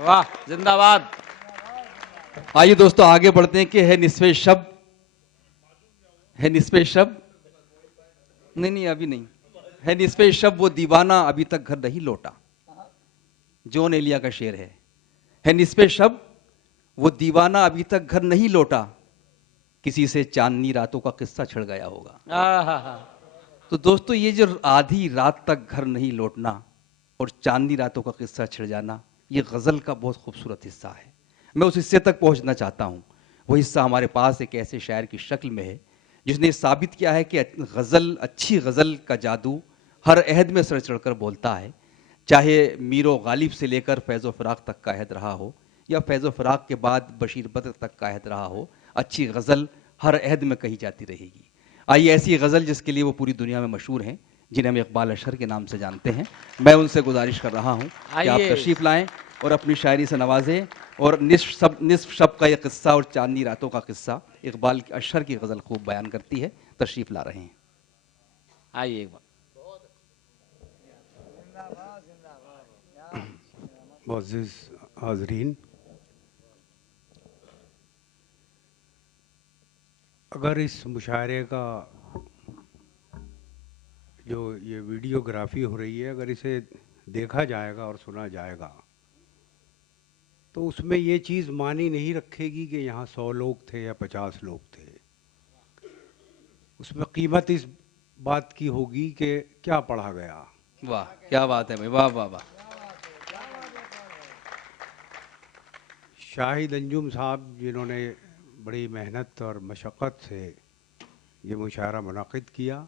वाह, जिंदाबाद। आइए दोस्तों आगे बढ़ते हैं कि है निस्फे शब, है निस्फे शब, नहीं नहीं अभी नहीं, है निस्फे शब वो दीवाना अभी तक घर नहीं लौटा। जॉन एलिया का शेर है निस्फे शब वो दीवाना अभी तक घर नहीं लौटा, किसी से चांदनी रातों का किस्सा छिड़ गया होगा। आहा, तो दोस्तों ये जो आधी रात तक घर नहीं लौटना और चांदनी रातों का किस्सा छिड़ जाना, ये गज़ल का बहुत खूबसूरत हिस्सा है। मैं उस हिस्से तक पहुंचना चाहता हूं। वो हिस्सा हमारे पास एक ऐसे शायर की शक्ल में है जिसने साबित किया है कि गज़ल, अच्छी गज़ल का जादू हर अहद में सर चढ़कर बोलता है। चाहे मीरो गालिब से लेकर फैज़ो फ़राक तक का अहद रहा हो, या फैज़ो फ़राक के बाद बशीर बद्र तक का अहद रहा हो, अच्छी गज़ल हर अहद में कही जाती रहेगी। आइए ऐसी गज़ल जिसके लिए वो पूरी दुनिया में मशहूर हैं, जिन्हें हम इकबाल अशहर के नाम से जानते हैं, मैं उनसे गुजारिश कर रहा हूँ कि आप आइए। तशरीफ़ लाएँ और अपनी शायरी से नवाजें। और निस्फ शब का ये किस्सा और चांदनी रातों का किस्सा इकबाल अशहर की गज़ल खूब बयान करती है। तशरीफ़ ला रहे हैं। आइए एक बार। मुअज़्ज़िज़ हाज़रीन, अगर इस मुशायरे का जो ये वीडियोग्राफी हो रही है, अगर इसे देखा जाएगा और सुना जाएगा तो उसमें ये चीज़ मानी नहीं रखेगी कि यहाँ 100 लोग थे या 50 लोग थे। उसमें कीमत इस बात की होगी कि क्या पढ़ा गया। वाह क्या बात है भाई, वाह वाह वाह। शाहिद अंजुम साहब जिन्होंने बड़ी मेहनत और मशक्क़त से ये मुशायरा मुनक़िद किया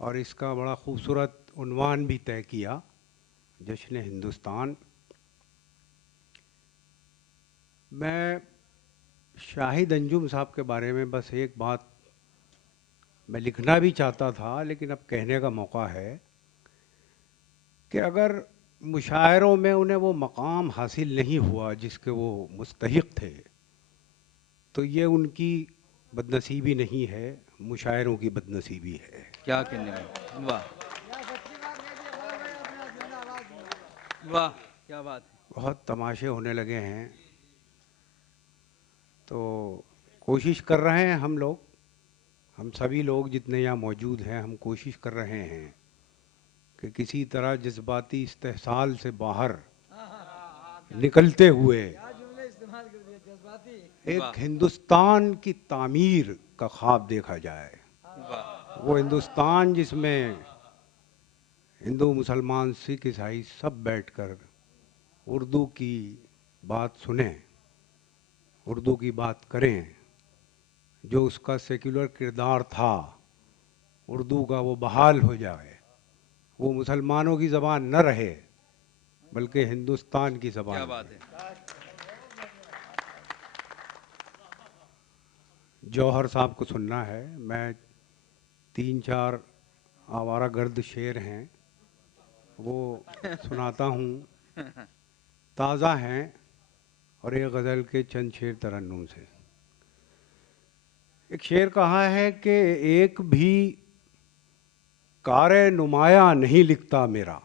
और इसका बड़ा खूबसूरत उन्वान भी तय किया, जश्न हिंदुस्तान। मैं शाहिद अंजुम साहब के बारे में बस एक बात मैं लिखना भी चाहता था, लेकिन अब कहने का मौका है कि अगर मुशायरों में उन्हें वो मकाम हासिल नहीं हुआ जिसके वो मुस्तहिक थे, तो ये उनकी बदनसीबी नहीं है, मुशायरों की बदनसीबी है। क्या कहने में, वाह वाह क्या बात है। बहुत तमाशे होने लगे हैं, तो कोशिश कर रहे हैं हम लोग, हम सभी लोग जितने यहाँ मौजूद हैं, हम कोशिश कर रहे हैं कि किसी तरह जज्बाती इस्तेहसाल से बाहर निकलते हुए एक हिंदुस्तान की तामीर का ख्वाब देखा जाए। वो हिंदुस्तान जिसमें हिंदू, मुसलमान, सिख, ईसाई सब बैठकर उर्दू की बात सुने, उर्दू की बात करें, जो उसका सेक्युलर किरदार था उर्दू का वो बहाल हो जाए, वो मुसलमानों की ज़बान न रहे बल्कि हिंदुस्तान की ज़बान। क्या बात है। जौहर साहब को सुनना है। मैं 3-4 आवारा गर्द शेर हैं वो सुनाता हूँ, ताज़ा हैं और एक गज़ल के चंद शेर तरन्नुम से। एक शेर कहा है कि एक भी कारे नुमाया नहीं लिखता मेरा,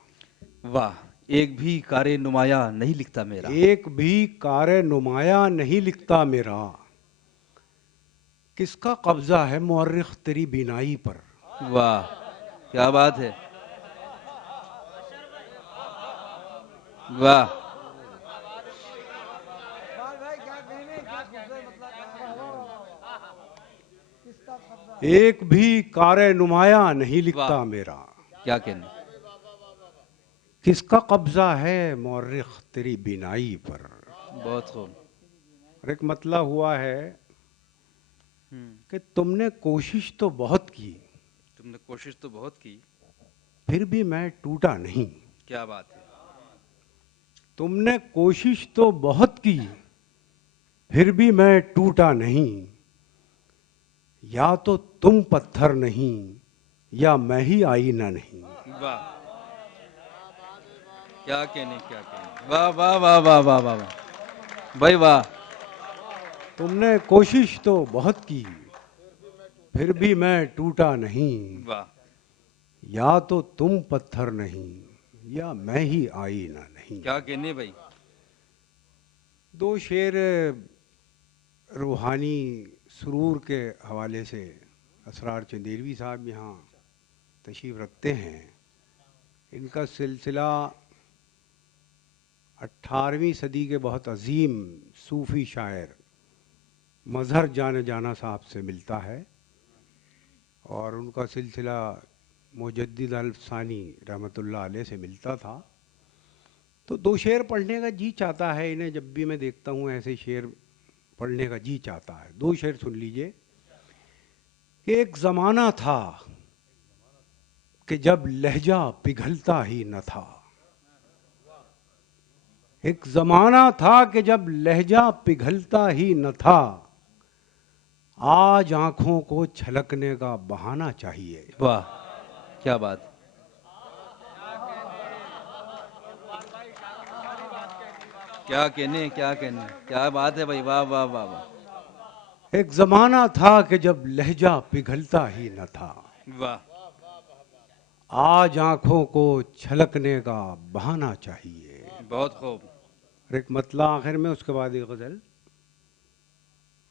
वाह, एक भी कारे नुमाया नहीं लिखता मेरा, एक भी कारे नुमाया नहीं लिखता मेरा, किसका कब्जा है मुअर्रिख तेरी बीनाई पर। वाह क्या बात है, वाह एक भी कारे नुमाया नहीं लिखता वाह। मेरा, क्या कहने, किसका कब्जा है मुअर्रिख तेरी बीनाई पर। बहुत खूब। और एक मतलब हुआ है कि तुमने कोशिश तो बहुत की, तुमने कोशिश तो बहुत की, फिर भी मैं टूटा नहीं। क्या बात है, तुमने कोशिश तो बहुत की, फिर भी मैं टूटा नहीं, या तो तुम पत्थर नहीं या मैं ही आईना नहीं। वाह क्या कहने, क्या कहने, वाह वाह वाह वाह वाह वाह वाह भाई वाह। तुमने कोशिश तो बहुत की, फिर भी मैं टूटा नहीं, वाह या तो तुम पत्थर नहीं या मैं ही आईना नहीं। क्या कहने भाई, दो शेर रूहानी सुरूर के हवाले से असरार चंदेरवी साहब यहाँ तशरीफ़ रखते हैं। इनका सिलसिला 18वीं सदी के बहुत अजीम सूफ़ी शायर मज़हर जाना साहब से मिलता है और उनका सिलसिला मुजद्दिद अल्फ़सानी रहमतुल्लाह अलैह से मिलता था। तो दो शेर पढ़ने का जी चाहता है इन्हें, जब भी मैं देखता हूँ ऐसे शेर पढ़ने का जी चाहता है। दो शेर सुन लीजिए कि एक ज़माना था कि जब लहजा पिघलता ही न था। एक ज़माना था कि जब लहजा पिघलता ही न था, आज आंखों को छलकने का बहाना चाहिए। वाह, क्या बात। क्या कहने, क्या कहने, क्या बात है भाई, वाह वाह वाह वाह। एक ज़माना था कि जब लहजा पिघलता ही न था, वाह, आज आंखों को छलकने का बहाना चाहिए। बहुत खूब। और एक मतला आखिर में, उसके बाद एक गज़ल।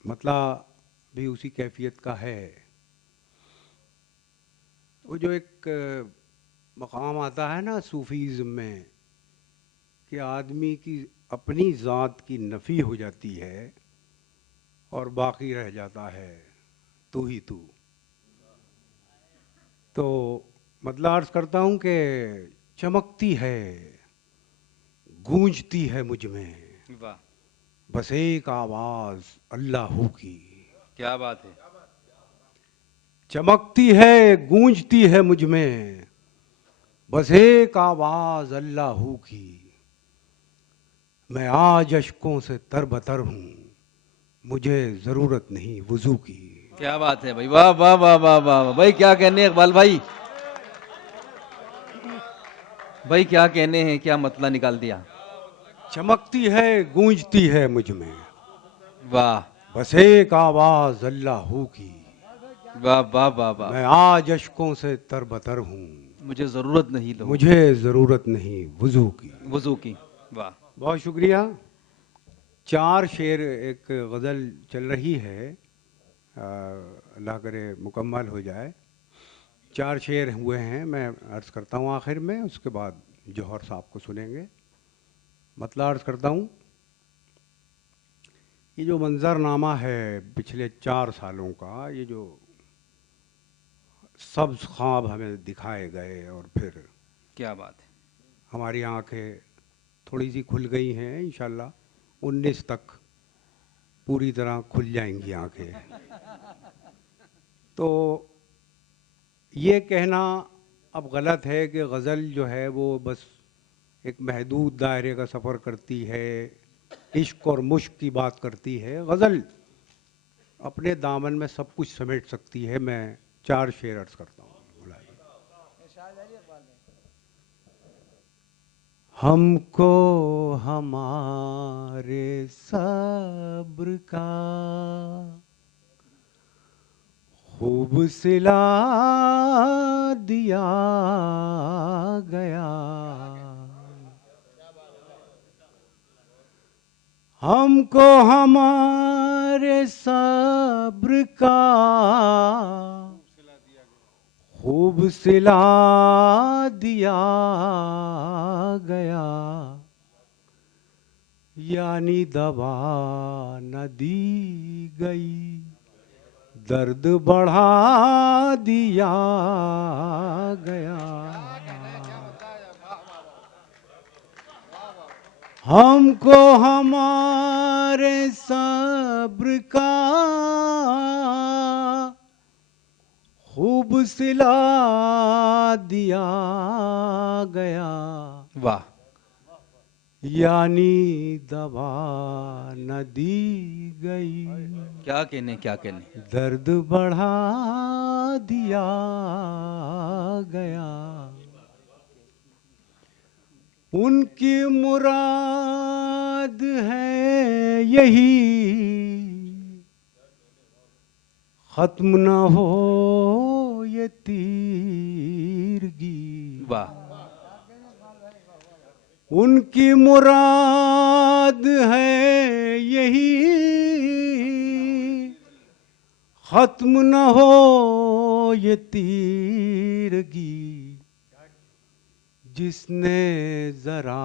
मतला भी उसी कैफियत का है। वो जो एक मकाम आता है ना सूफीज़्म में कि आदमी की अपनी ज़ात की नफ़ी हो जाती है और बाकी रह जाता है तू ही तू। तो मतलब अर्ज़ करता हूँ कि चमकती है, गूंजती है मुझ में वाह, बस एक आवाज़ अल्लाहू की। क्या बात है। चमकती है, गूंजती है मुझ में बस एक आवाज़ अल्लाहू की। मैं आज अश्कों से तरबतर हूँ, मुझे ज़रूरत नहीं वुज़ू की। क्या बात है भाई, वाह वाह वाह वाह वाह वाह। भाई क्या कहने इकबाल भाई, भाई क्या कहने हैं, क्या मतलब निकाल दिया। चमकती है, गूंजती है मुझ में वाह बस एक आवाज़ अल्लाहू की। वाह वाह वाह वाह। मैं आज अश्कों से तरबतर हूँ, मुझे जरूरत नहीं लो मुझे ज़रूरत नहीं वुज़ू की। वजू की। वाह, बहुत शुक्रिया। चार शेर एक गज़ल चल रही है, अल्लाह करे मुकम्मल हो जाए। चार शेर हुए हैं, मैं अर्ज़ करता हूँ आखिर में, उसके बाद जौहर साहब को सुनेंगे। मतलब अर्ज़ करता हूँ, ये जो मंज़रनामा है पिछले 4 सालों का, ये जो सब्ज़ ख्वाब हमें दिखाए गए और फिर क्या बात है। हमारी आंखें थोड़ी सी खुल गई हैं, इंशाल्लाह 19 तक पूरी तरह खुल जाएंगी आंखें। तो ये कहना अब गलत है कि गज़ल जो है वो बस एक महदूद दायरे का सफ़र करती है, इश्क और मुश्क की बात करती है। गज़ल अपने दामन में सब कुछ समेट सकती है। मैं 4 शेर अर्ज़ करता हूँ। हमको हमारे सब्र का खूब सिला दिया गया, हमको हमारे सब्र का खूब सिला दिया गया, यानी दवा न दी गई, दर्द बढ़ा दिया गया। हमको हमारे सब्र का खूब सिला दिया गया, वाह, यानी दवा न दी गई, क्या कहने, क्या कहने। दर्द बढ़ा दिया गया। उनकी मुराद है यही, खत्म न हो ये तीरगी। वाह, उनकी मुराद है यही खत्म न हो ये तीरगी, जिसने जरा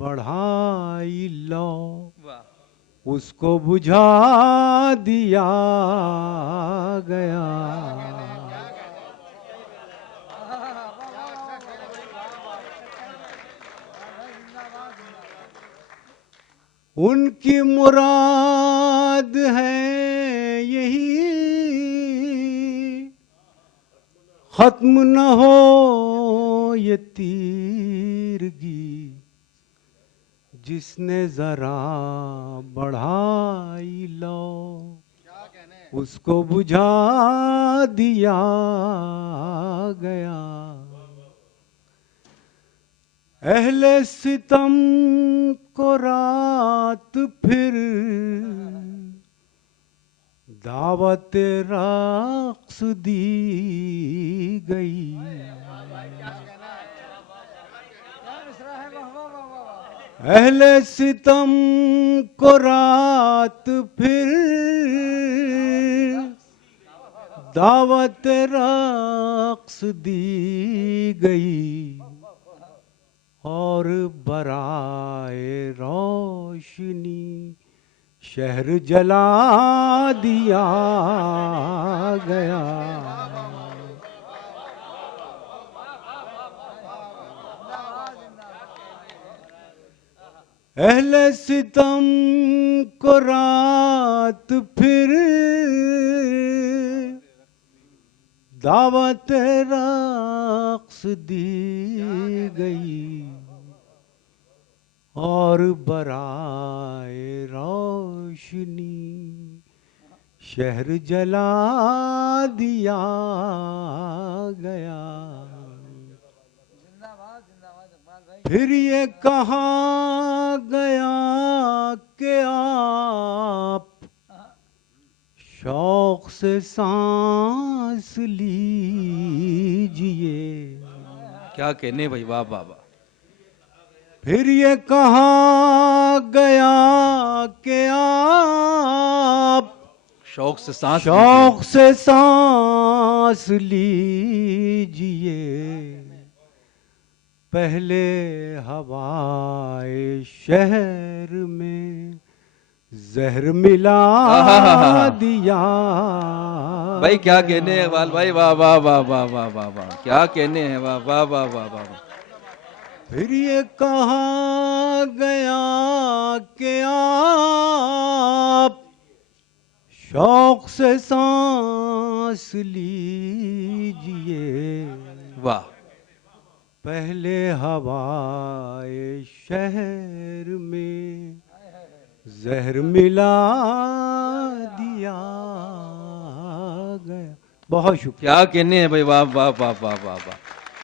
बढ़ाई लो उसको बुझा दिया गया। उनकी मुराद है यही खत्म न हो ये तीरगी, जिसने जरा बढ़ाई लो उसको बुझा दिया गया। अहले सितम को रात फिर दावत रक्स दी गई। अहले सितम को रात फिर दावत रक्स दी गई, और बराए रोशनी शहर जला दिया गया। अहले सितम को रात फिर दावत रक्स दी गई, और बराए रोशनी शहर जला दिया गया। फिर ये कहा गया कि आप शौक से सांस लीजिए। क्या कहने भाई, वाह वाह वाह। फिर ये कहा गया कि आप शौक से सांस शौक से सांस लीजिए। पहले हवाए शहर में जहर मिला दिया। भाई क्या कहने हैं इकबाल भाई, वाह वाह वाह वाह वाह वाह वाह, क्या कहने हैं, वाह वाह वाह वाह वाह वाह। फिर ये कहा गया कि आप शौक से सांस लीजिए। वाह। पहले हवाए शहर में जहर मिला दिया गया। बहुत शुक्रिया। क्या कहने हैं भाई, वाह वाह वाह वाह वाह वाह।